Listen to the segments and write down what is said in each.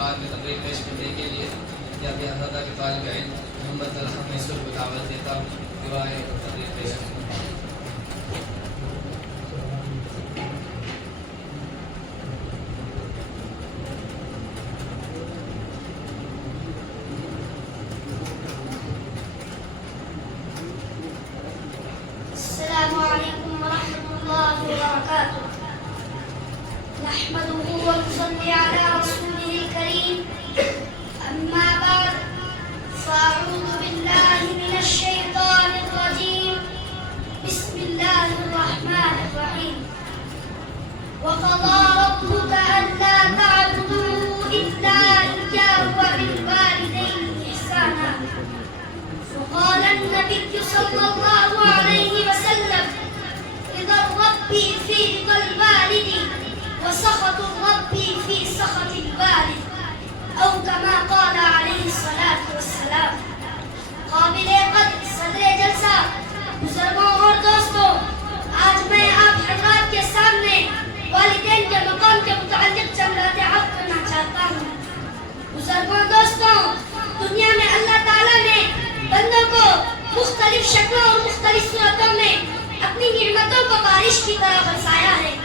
بعد میں تقریر پیش کرنے کے لیے یا بیاضادہ کے طالب علم محمد طلحہ میسر کو دعوت دیتا ہوں دعائیں اور تقریر پیش کرتا ہوں. السلام علیکم ورحمۃ اللہ وبرکاتہ. نحمده ونصلي على رسوله الكريم. أما بعد فأعوذ بالله من الشيطان الرجيم. بسم الله الرحمن الرحيم. وقضى ربك ألا تعبدوا إلا إياه وبالوالدين إحسانا. وقال النبي صلى الله عليه وسلم رضا الرب في رضا الوالد وسخط الرب في سخط الوالد او كما قال عليه الصلاة والسلام. قابل قدر صدر جلسہ، بزرگوں اور دوستوں، آج میں آپ حضرات کے سامنے والدین کے مقام کے متعلق چند باتیں عرض کرنا چاہتا ہوں. بزرگوں دوستوں، دنیا میں اللہ تعالیٰ نے بندوں کو مختلف شکلوں اور مختلف صورتوں میں اپنی نعمتوں کو بارش کی طرح برسایا ہے.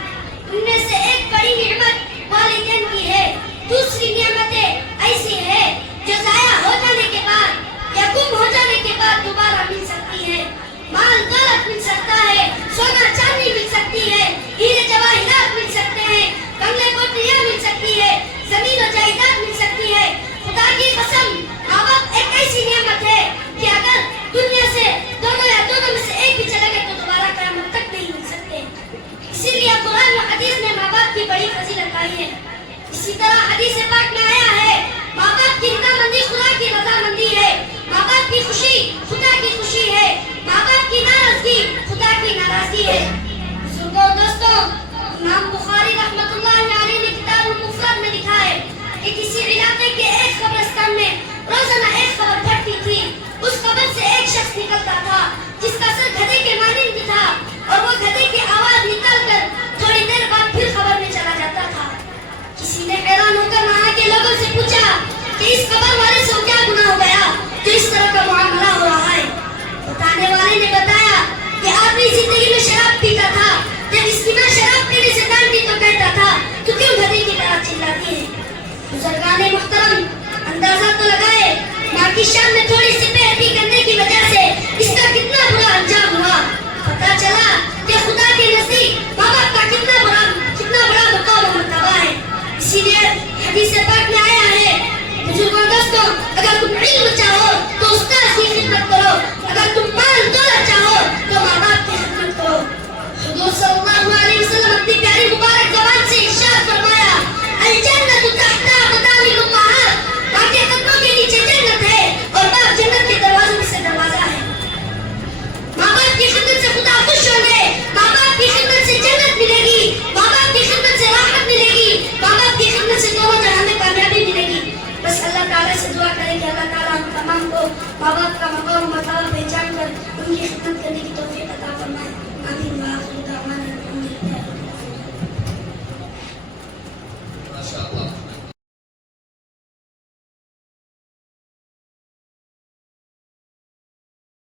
ان میں سے ایک بڑی نعمت والدین کی ہے. دوسری نعمتیں ایسی ہے جو ضائع ہو جانے کے بعد یا گم ہو جانے کے بعد دوبارہ مل سکتی ہے. مال دولت مل سکتا ہے، سونا چاندی مل سکتی ہے، ہیرے جواہرات مل سکتے ہیں، بنگلے کوٹریاں مل سکتی ہے، زمین و جائیداد مل سکتی ہے. خدا کی قسم، ماں باپ ایک ایسی نعمت ہے کہ اگر دنیا سے دونوں یا دونوں میں سے ایک بھی چلے گئے تو دوبارہ قیامت تک نہیں مل سکتے. اسی لیے قرآن و حدیث نے ماں باپ کی بڑی فضیلت آئی ہے. اسی طرح حدیث پاک میں آیا ہے ماں باپ کی رضامندی خدا کی رضامندی ہے، ماں باپ کی خوشی خدا کی خوشی ہے، ماں باپ کی ناراضگی خدا کی ناراضگی ہے. بزرگوں دوستوں، امام بخاری رحمۃ اللہ علیہ نے کتاب المفرد میں لکھا ہے کہ کسی علاقے کے ایک قبرستان میں روزانہ ایک قبر پھٹتی تھی. اس قبر سے ایک شخص نکلتا تھا جس کا سر گدھے